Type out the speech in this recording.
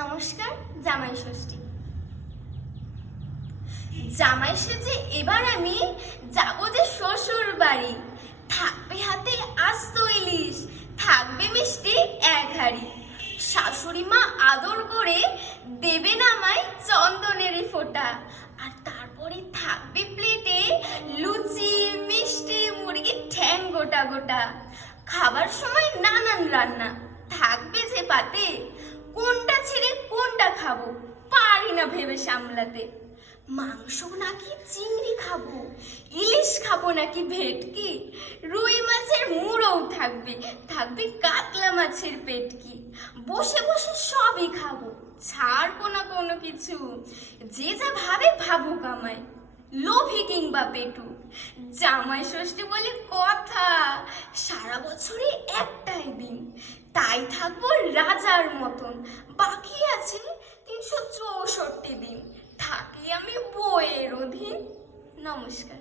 নমস্কার। জামাই ষষ্ঠী। জামাই সেজে এবার আমি যাব যে শ্বশুর বাড়ি। থাকবে হাতে আস্ত ইলিশ, থাকবে মিষ্টি এক হাড়ি। শাশুড়ি মা আদর করে দেবেন আমায় চন্দনেরই ফোঁটা। আর তারপরে থাকবে প্লেটে লুচি, মিষ্টি, মুরগির ঠ্যাং গোটা গোটা। খাবার সময় নানান রান্না থাকবে যে পাতে, কোনটা ছেড়ে কোনটা খাবো পারি না ভেবে সামলাতে। মাংস নাকি চিংড়ি খাবো, ইলিশ খাবো নাকি ভেটকি, রুই মাছের মুড়োও থাকবে, থাকবে কাতলা মাছের পেটকি। বসে বসে সবই খাবো, ছাড়বো না কোনো কিছু। যে যা ভাবে ভাবুক আমায়, লোভী কিংবা পেটু। জামাই ষষ্ঠী বলে কথা, সারা বছরে একটাই দিন, তাই থাকবো রাজার মতন। বাকি আছে 364 দিন, থাকি আমি বউয়ের অধীন। নমস্কার।